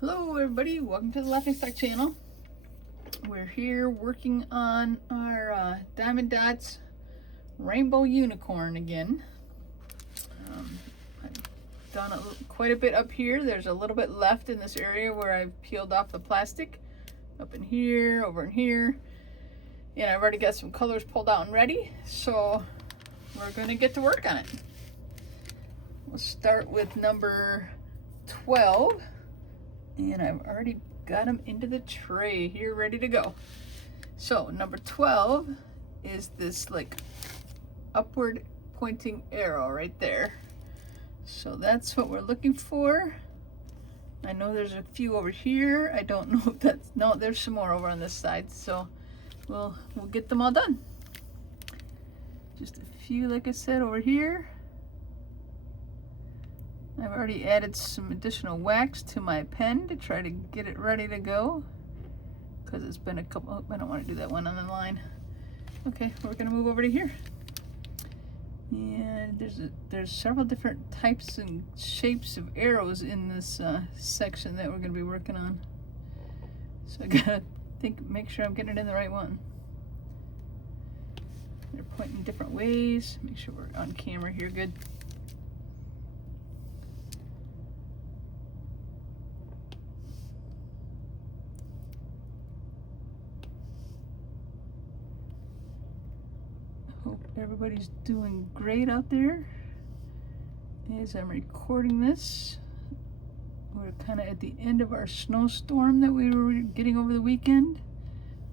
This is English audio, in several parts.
Hello everybody, welcome to the Laughing Stock channel. We're here working on our Diamond Dotz Rainbow Unicorn again. I've done quite a bit up here. There's a little bit left in this area where I've peeled off the plastic. Up in here, over in here. And I've already got some colors pulled out and ready. So we're going to get to work on it. We'll start with number 12. And I've already got them into the tray here ready to go. So number 12 is this like upward pointing arrow right there. So that's what we're looking for. I know there's a few over here. I don't know if that's, no, there's some more over on this side. So we'll get them all done. Just a few, like I said, over here. I've already added some additional wax to my pen to try to get it ready to go, because it's been a couple, oh, I don't want to do that one on the line. Okay, we're going to move over to here. And there's several different types and shapes of arrows in this section that we're going to be working on. So I got to make sure I'm getting it in the right one. They're pointing different ways. Make sure we're on camera here good. Hope everybody's doing great out there. As I'm recording this, we're kind of at the end of our snowstorm that we were getting over the weekend.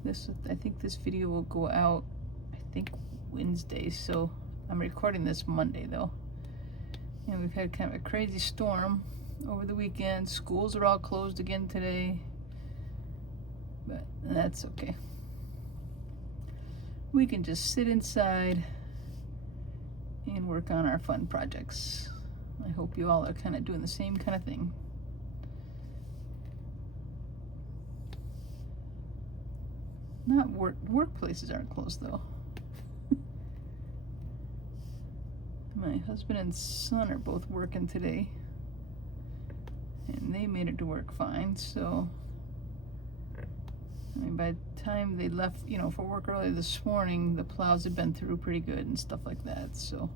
I think this video will go out, I think Wednesday, so I'm recording this Monday though. And we've had kind of a crazy storm over the weekend. Schools are all closed again today, but that's okay. We can just sit inside and work on our fun projects. I hope you all are kind of doing the same kind of thing. Not workplaces aren't closed though. My husband and son are both working today, and they made it to work fine, so I mean, by the time they left, you know, for work early this morning, the plows had been through pretty good and stuff like that, so.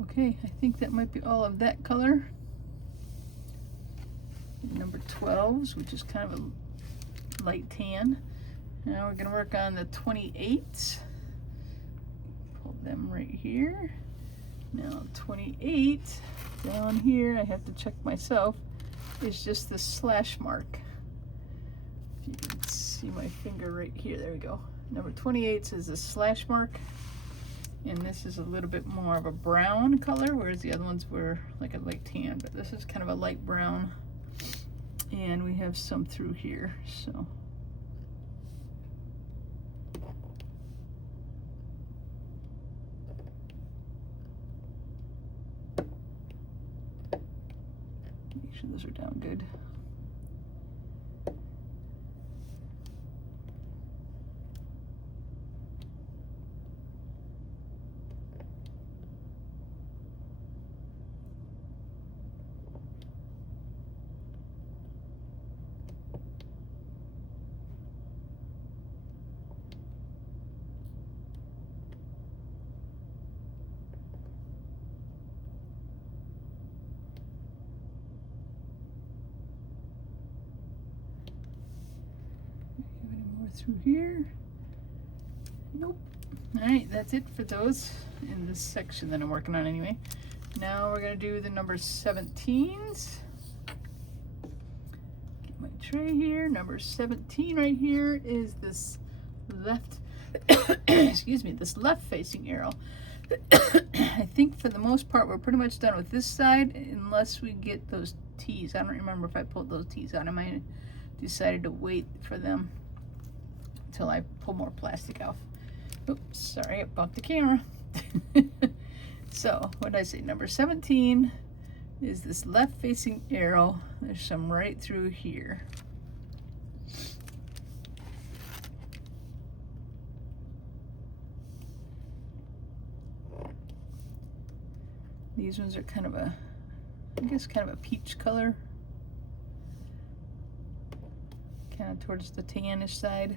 Okay, I think that might be all of that color. Number 12s, which is kind of a light tan. Now we're gonna work on the 28s. Pull them right here. Now 28, down here, I have to check myself, is just the slash mark. If you can see my finger right here, there we go. Number 28 is a slash mark, and this is a little bit more of a brown color, whereas the other ones were like a light tan, but this is kind of a light brown. And we have some through here, so. Make sure those are down good. Through here. Nope. All right, that's it for those in this section that I'm working on anyway. Now we're gonna do the number 17s. Get my tray here. Number 17 right here is this left, excuse me, this left facing arrow. I think for the most part we're pretty much done with this side unless we get those T's. I don't remember if I pulled those T's out. I might have decided to wait for them until I pull more plastic off. Oops, sorry, I bumped the camera. So, what did I say? Number 17 is this left facing arrow. There's some right through here. These ones are kind of a, I guess kind of a peach color. Kind of towards the tannish side.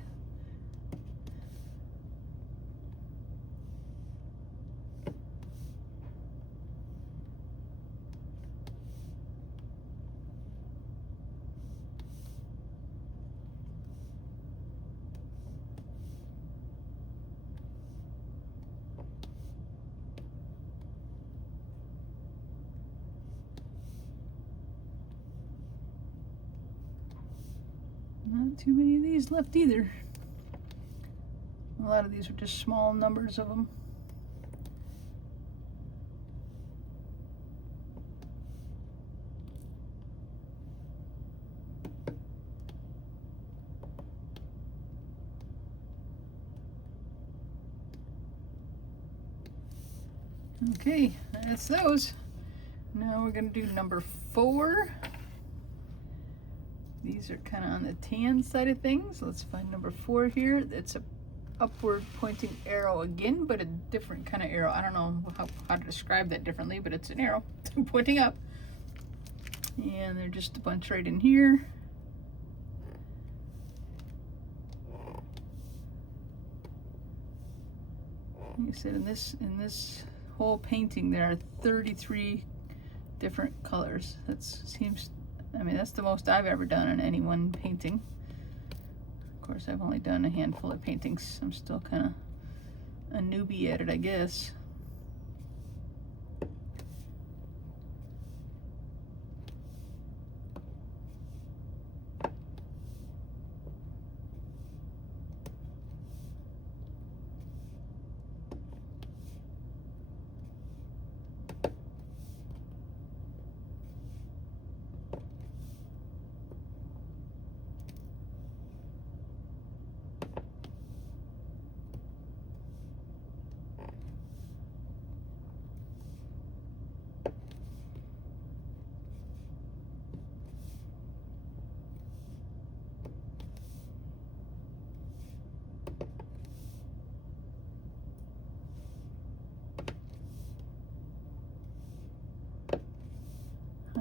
Not too many of these left either. A lot of these are just small numbers of them. Okay, that's those. Now we're going to do number 4. These are kind of on the tan side of things. Let's find number 4 here. It's a upward pointing arrow again, but a different kind of arrow. I don't know how to describe that differently, but it's an arrow pointing up. And they're just a bunch right in here. Like I said, in this whole painting, there are 33 different colors. That seems, I mean, that's the most I've ever done on any one painting. Of course, I've only done a handful of paintings. I'm still kind of a newbie at it, I guess.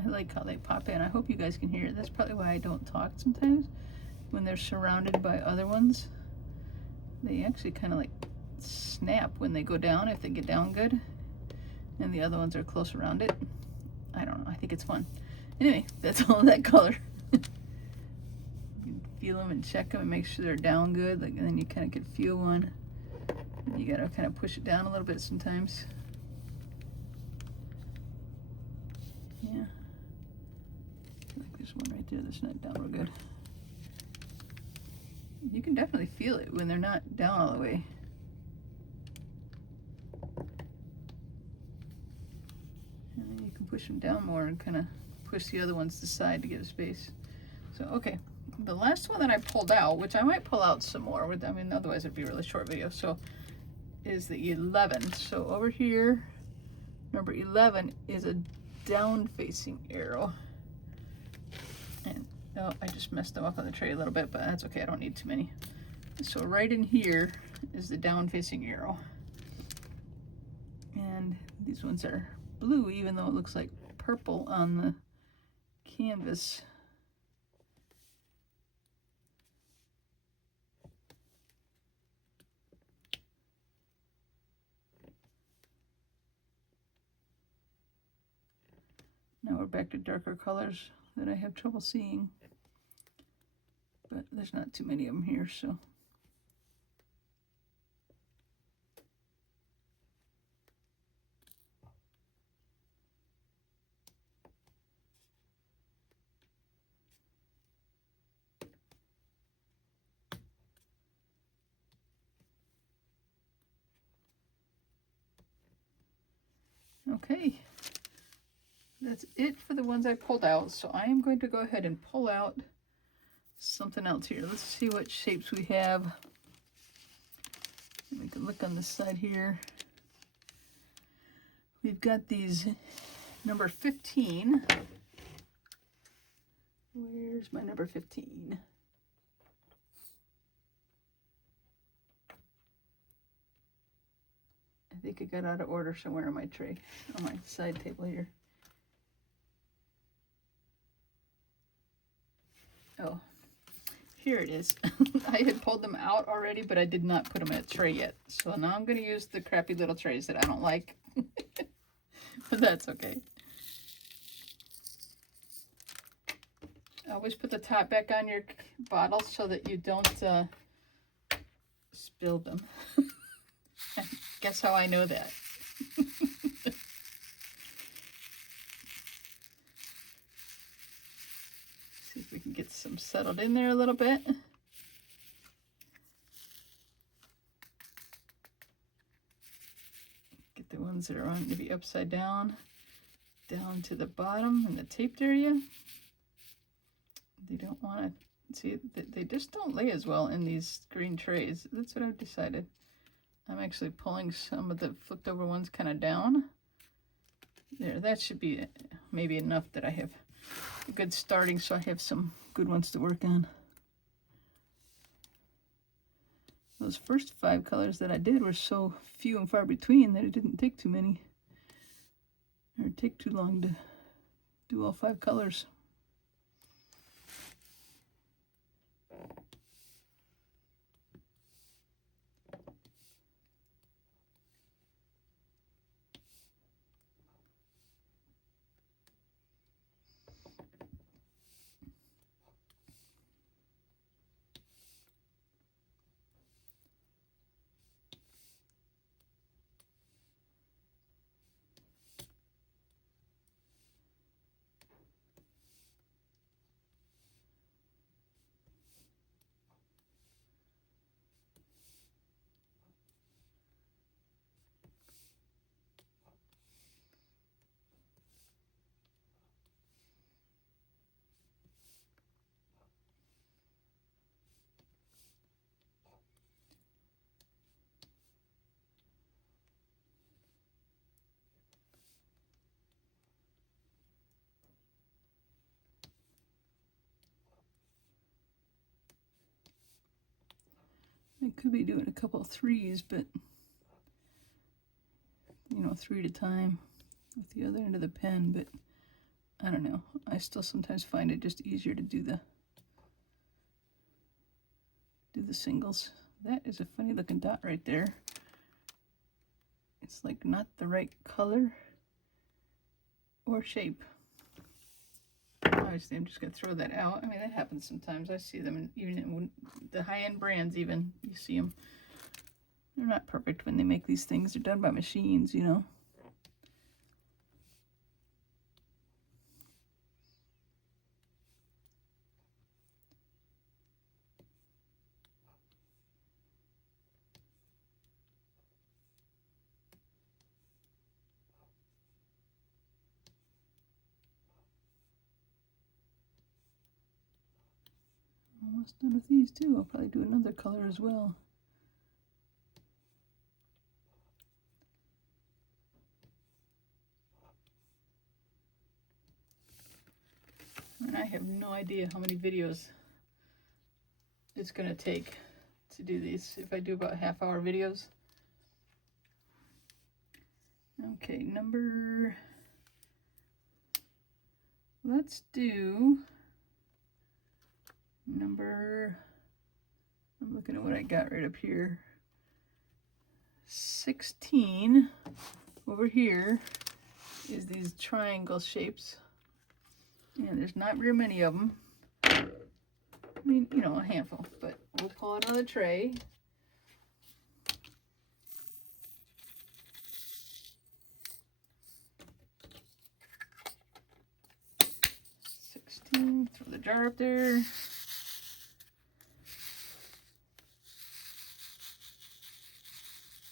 I like how they pop in. I hope you guys can hear it. That's probably why I don't talk sometimes. When they're surrounded by other ones, they actually kind of like snap when they go down, if they get down good. And the other ones are close around it. I don't know. I think it's fun. Anyway, that's all that color. You can feel them and check them and make sure they're down good. Like, and then you kind of can feel one. You gotta kind of push it down a little bit sometimes. Yeah. Like there's one right there that's not down real good. You can definitely feel it when they're not down all the way. And then you can push them down more and kind of push the other ones to the side to get a space. So, okay. The last one that I pulled out, which I might pull out some more, I mean, otherwise it'd be a really short video, so, is the 11. So over here, number 11 is a down-facing arrow. And, oh, I just messed them up on the tray a little bit, but that's okay, I don't need too many. So right in here is the down-facing arrow. And these ones are blue, even though it looks like purple on the canvas. Now we're back to darker colors that I have trouble seeing. But there's not too many of them here, so. Okay. That's it for the ones I pulled out. So I am going to go ahead and pull out something else here. Let's see what shapes we have. We can look on this side here. We've got these number 15. Where's my number 15? I think it got out of order somewhere on my tray, on my side table here. Oh, here it is. I had pulled them out already, but I did not put them in a tray yet. So now I'm going to use the crappy little trays that I don't like. But that's okay. Always put the top back on your bottles so that you don't spill them. Guess how I know that? See if we can get some settled in there a little bit. Get the ones that are on maybe upside down to the bottom in the taped area. They don't want to, see, they just don't lay as well in these green trays. That's what I've decided. I'm actually pulling some of the flipped over ones kind of down. There, that should be maybe enough that I have a good starting, so I have some good ones to work on. Those first 5 colors that I did were so few and far between that it didn't take too many, or take too long to do all 5 colors. I could be doing a couple of 3s, but you know, 3 at a time with the other end of the pen, but I don't know. I still sometimes find it just easier to do the singles. That is a funny looking dot right there. It's like not the right color or shape. Obviously, I'm just going to throw that out. I mean, that happens sometimes. I see them, even in the high-end brands, even, you see them. They're not perfect when they make these things. They're done by machines, you know. Almost done with these too. I'll probably do another color as well. And I have no idea how many videos it's going to take to do these. If I do about half-hour videos. Okay, let's do number, I'm looking at what I got right up here. 16 over here is these triangle shapes. And there's not very many of them. I mean, you know, a handful, but we'll pull it out of the tray. Throw the jar up there.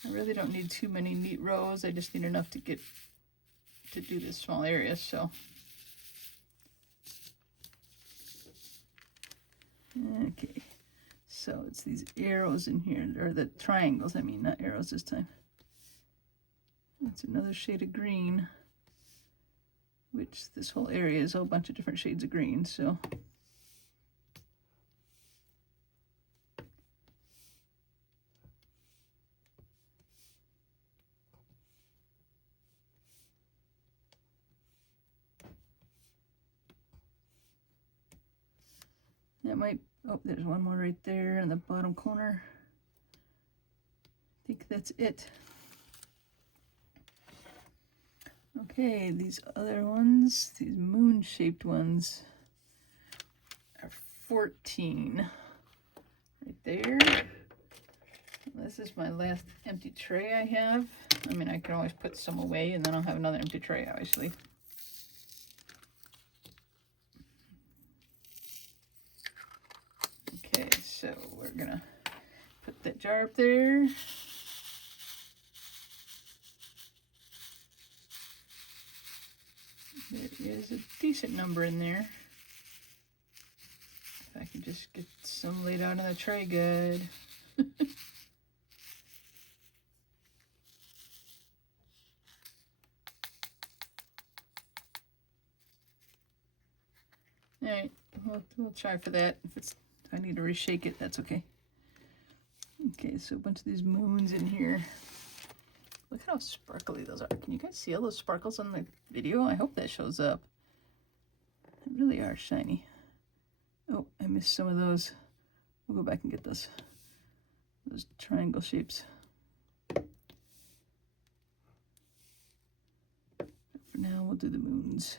I really don't need too many neat rows. I just need enough to get to do this small area. So okay, so it's these arrows in here, or the triangles, I mean, not arrows this time. That's another shade of green, which this whole area is a whole bunch of different shades of green, so. that might, oh, there's one more right there in the bottom corner. I think that's it. Okay, these other ones, these moon-shaped ones, are 14 right there. This is my last empty tray I have. I mean, I can always put some away and then I'll have another empty tray, obviously. Okay, so we're gonna put that jar up there. There is a decent number in there. If I can just get some laid out on the tray good. Alright, we'll try for that. If I need to reshake it, that's okay. Okay, so a bunch of these moons in here. Look at how sparkly those are. Can you guys see all those sparkles on the video? I hope that shows up. They really are shiny. Oh, I missed some of those. We'll go back and get those triangle shapes. But for now, we'll do the moons.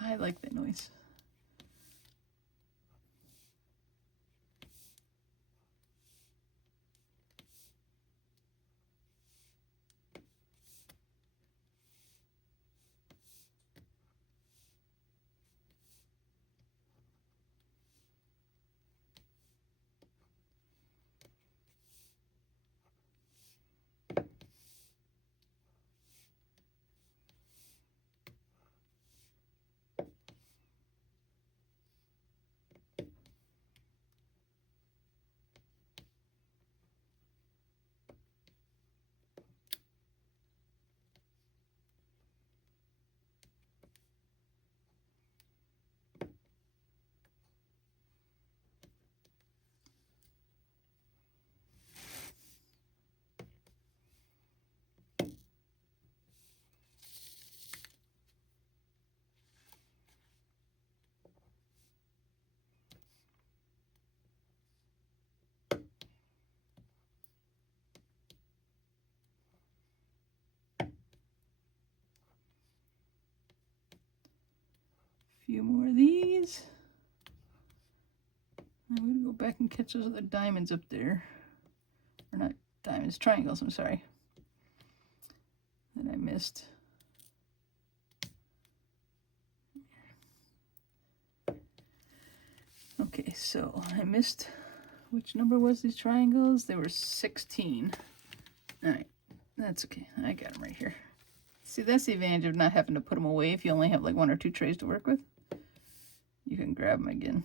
I like that noise. Few more of these. I'm going to go back and catch those other diamonds up there. Or not diamonds, triangles, I'm sorry. That I missed. Okay, so I missed, which number was these triangles? They were 16. Alright, that's okay. I got them right here. See, that's the advantage of not having to put them away if you only have like 1 or 2 trays to work with. You can grab them again.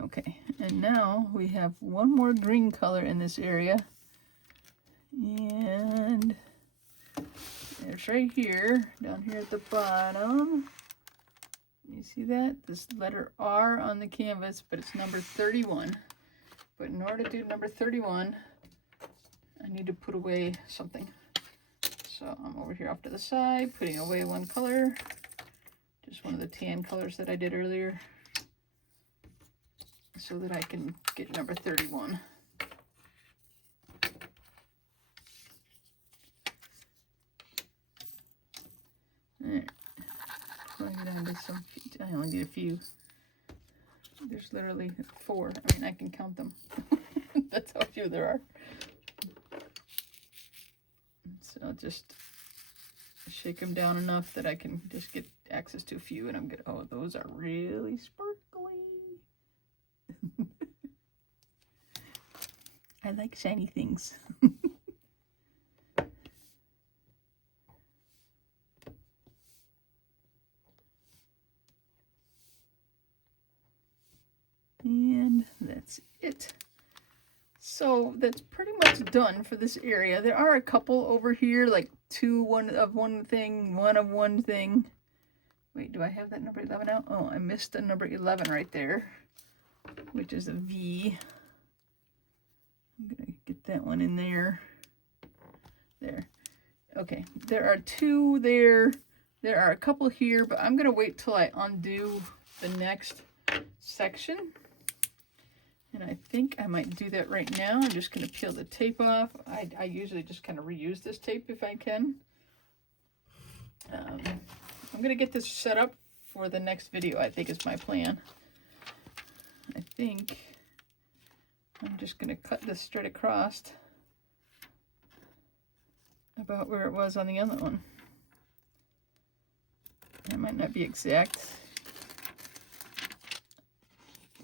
Okay, and now we have one more green color in this area. And it's right here, down here at the bottom. You see that? This letter R on the canvas, but it's number 31. But in order to do number 31, I need to put away something. So I'm over here off to the side, putting away one color. Just one of the tan colors that I did earlier. So that I can get number 31. Alright. I only need a few. There's literally 4. I mean, I can count them. That's how few there are. So I'll just shake them down enough that I can just get access to a few, and I'm good. Oh, those are really sparkly. I like shiny things. And that's it. So that's pretty much done for this area. There are a couple over here, like one of one thing, one of one thing. Wait, do I have that number 11 out? Oh, I missed the number 11 right there, which is a V. I'm gonna get that one in there. There. Okay, there are 2 there. There are a couple here, but I'm gonna wait till I undo the next section. And I think I might do that right now. I'm just gonna peel the tape off. I usually just kind of reuse this tape if I can. I'm gonna get this set up for the next video, I think is my plan. I think I'm just gonna cut this straight across about where it was on the other one. That might not be exact.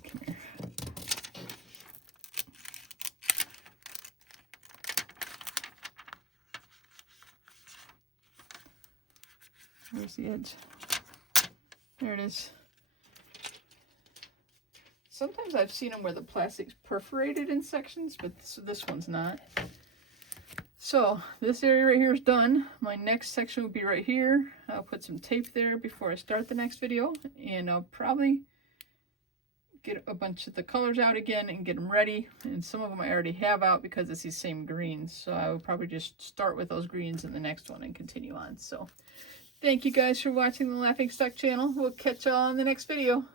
Come here. Where's the edge? There it is. Sometimes I've seen them where the plastic's perforated in sections, but this one's not. So this area right here is done. My next section will be right here. I'll put some tape there before I start the next video, and I'll probably get a bunch of the colors out again and get them ready. And some of them I already have out because it's these same greens. So I will probably just start with those greens in the next one and continue on. So thank you guys for watching the Laughing Stuck channel. We'll catch y'all in the next video.